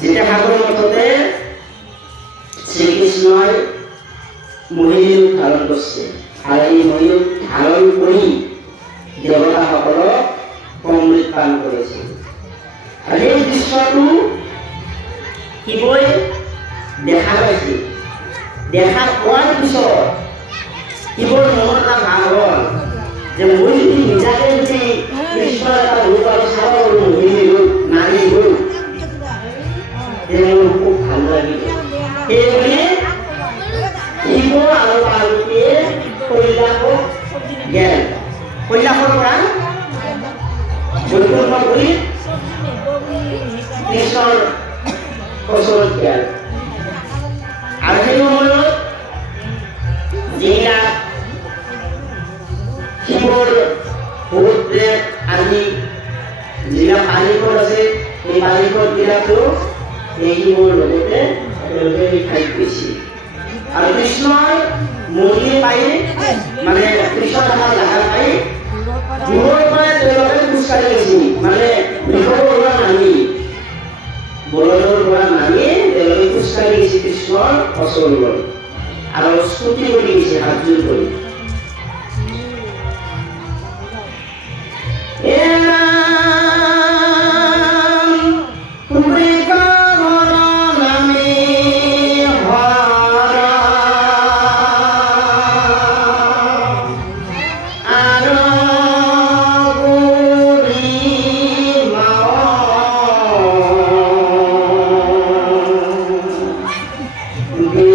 যেটা ভাগবততে শ্রীকৃষ্ণই মহিষ ধারণ করছে আর এই মহিষ ধারণ কৰি দেৱতাসকলক অমৃত পান করেছে। আর এই দৃশ্যটো শিৱই দেখা পাইছে। দেখা পোৱাৰ পিছত শিৱৰ মনত এটা ভাৱ হ'ল যে মই যদি নিজাকে যদি কৃষ্ণৰ এটা ৰূপ আৰু চাব পাৰোঁ, মোহিনী ৰূপ, নাৰী ৰূপ, মোৰ খুব ভাল লাগিব। সেইবুলি শিৱ আৰু পাৰ্বতীয়ে কৈলাশক গেল। কৈলাশৰ পৰা বৈকুণ্ঠ কৰি কৃষ্ণৰ ওচৰত গেল। আৰু সেই সময়ত যিবিলাক শিৱৰ ভূত প্ৰেত আদি যিবিলাক পালিকত আছে, সেই পালিকত বিলাকো এই শিৱৰ লগতে একেলগে এই ঠাইত গৈছিল। আৰু কৃষ্ণৰ মন্দিৰ পাই মানে কৃষ্ণ থকা জাগা পাই দূৰৰ পৰা তেওঁলোকে খোজকাঢ়ি গৈছিল। মানে বৃষভৰ পৰা নামি, বলদৰ পৰা নামি তেওঁলোকে খোজকাঢ়ি গৈছে কৃষ্ণৰ ওচৰলৈ আৰু স্তুতি কৰি গৈছে হাতযোৰ কৰি। দিয়ে